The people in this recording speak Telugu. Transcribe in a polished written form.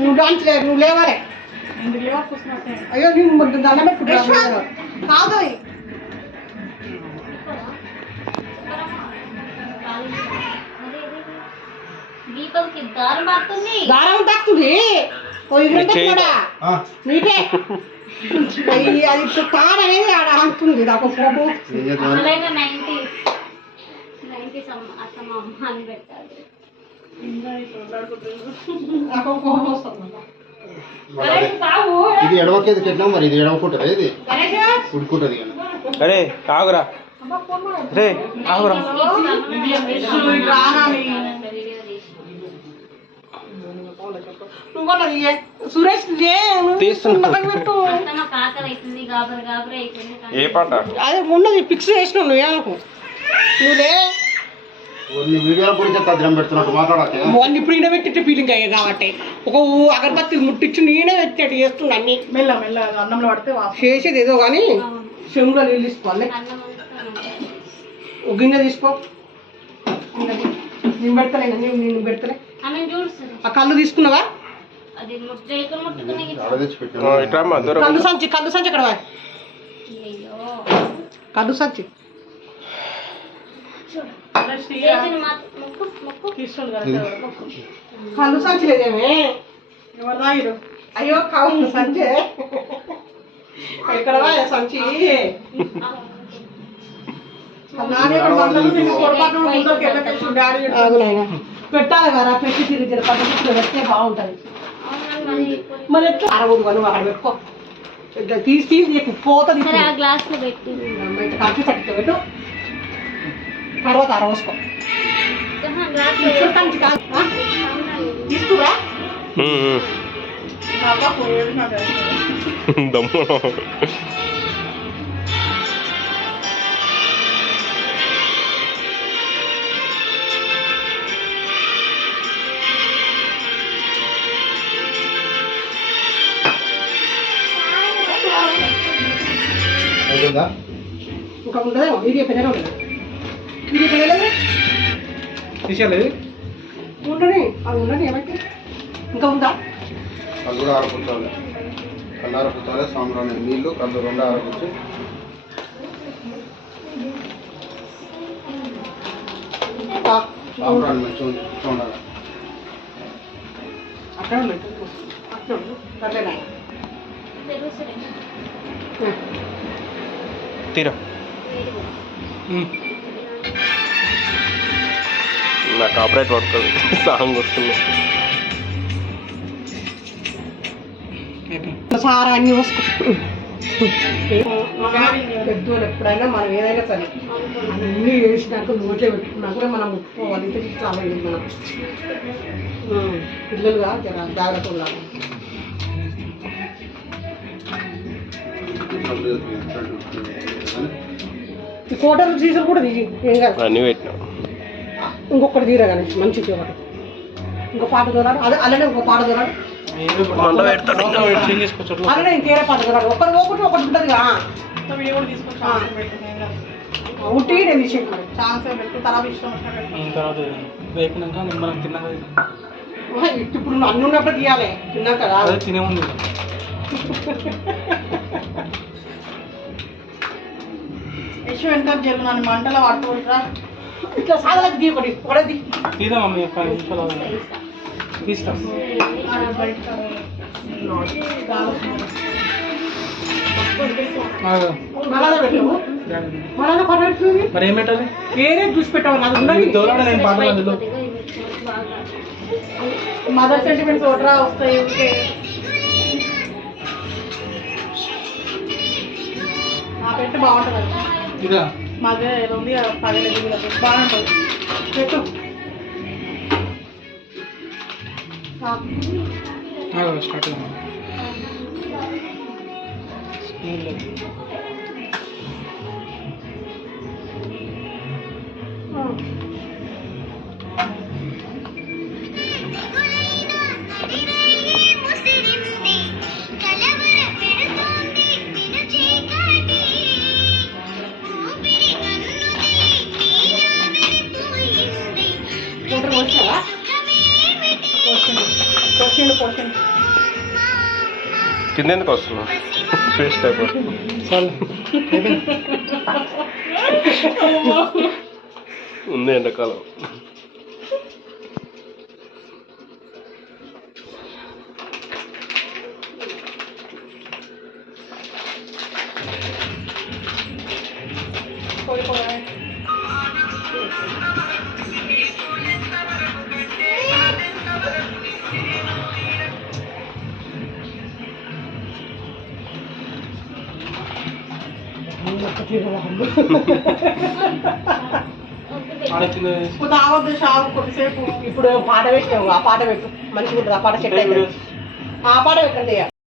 నువ్వు డాన్స్ లేదు, నువ్వు లేవాలే. అయ్యో నేను దండం పెట్టుకుంటా కాదు. దారం తక్కుతుంది నీకే అది తాడు అనేది ఆడ అంటుంది నాకు కోపం. ఇది ఎడవకేది కెట్లా మరి, ఇది ఎడవకుంటుంది, ఇది ఉడుకుంటుంది. అరే కాగురా, రే ఆగురా. సురేష్ ఏ పాట అదే ఉన్నది ఫిక్స్ చేసినావు నువ్వు ఏమనుకో. నువ్వులే వీడియోల గురించి తద్రం పెడుతున్నట్టు మాట్లాడాలి. ఇప్పుడు ఈయన పెట్టే ఫీలింగ్ అయ్యా కాబట్టి ఒక అగరబత్తి ముట్టించి నేనే పెట్టినట్టు చేస్తున్నా అన్ని మెల్ల మెల్ల అన్నంలో పడితే చేసేది ఏదో కానీ చెంగులో నీళ్ళు తీసుకోవాలి. ఒక గిన్నె తీసుకో, నేను పెడతలే నేను పెడతలే. ఆ కళ్ళు తీసుకున్నావా? కళ్ళు సంచి అక్కడ కళ్ళు సంచి కళ్ళు సంచి లేదేమే. అయ్యో కావు సంచే ఎక్కడ సంచి పెట్టాలి కదా, పెట్టి తిరిగి పద్ధతిలో పెడితే బాగుంటుంది. మరి ఎట్లా అరవదు నువ్వు అక్కడ పెట్టుకో, తీసి నీకు పోత ఖర్చు తగ్గితే పెట్టు, తర్వాత అరవసుకో. తీసుకురా ఇంకా ఉండదేమో, ఇది పెద్దగా ఉండదు, ఇది పెద్దలేదు తీసేయలేదు ఉండని, అది ఉండని ఏమైతే ఇంకా ఉందా? కళ్ళు కూడా ఆరపుచ్చాలి, కళ్ళు ఆరపుచ్చాలి. సాంబ్రాణి నీళ్ళు కళ్ళు రెండు ఆరపుచ్చి సాంబ్రాణి మంచిగా ఉండాలి. అక్కడ తీరా నాకు ఆపరేట్ పడుతుంది, సాంగ్ వస్తుంది. సారా అన్ని వస్తు పెద్దోళ్ళు ఎప్పుడైనా మనం ఏదైనా సరే అన్నీ వేసినాక నోట్లో పెట్టుకున్నాక మనం ముట్టుకోవాలి. ఇంత ఇట్లా అవ్వలేదు మనం పిల్లలుగా జాగ్రత్త ఉండాలి. ఈ ఫోటోలు సీజన్ కూడా దిగి ఏం కాదు, అన్నీ పెట్టినా. ఇంకొకటి తీరా కానీ మంచిది ఒకటి, ఇంకో పాట చూడాలి. అదే అలానే ఇంకో పాట చూడాలి, అలానే ఇంకేరే పాట చూడాలి. ఒకటి ఒకటి ఉంటుంది ఉట్టి నేను తీసేది మరి ఛాన్స్ పెట్టు, తర్వాత ఇష్టం ఇప్పుడు అన్ని ఉన్నప్పుడు తీయాలి, తిన్నాక కదా తినే ఉంది. యశు ఎంత జల్లు నన్ను మంటలో పట్టుకుంటా ఇట్లా సాగలేదు. దీ ఒకటి ఒకటి తీదా మమ్మీ తీస్తాం. మరి ఏం పెట్టాలి? వేరే చూసి పెట్టాలి. నాకు ఉన్నది మదర్ సెంటిమెంట్స్ ఓటరా వస్తాయి. నా పెట్టు బాగుంటుంది. ఇదా మాదే ఏదో ఉంది పగలేదు బాగుంటుంది. పెట్టు స్టార్ట్ నీళ్ళు పోసిండు పోసిండు కింద ఎందుకు వస్తున్నావు పేస్ట్ అయిపోతుంది ఉంది ఎండాకాలం తాగొద్దు షావు కొద్దిసేపు ఇప్పుడు పాట పెట్టావు ఆ పాట పెట్టు మంచిగా ఉంటుంది ఆ పాట సెట్ అవుతుంది ఆ పాట పెట్టండి ఇక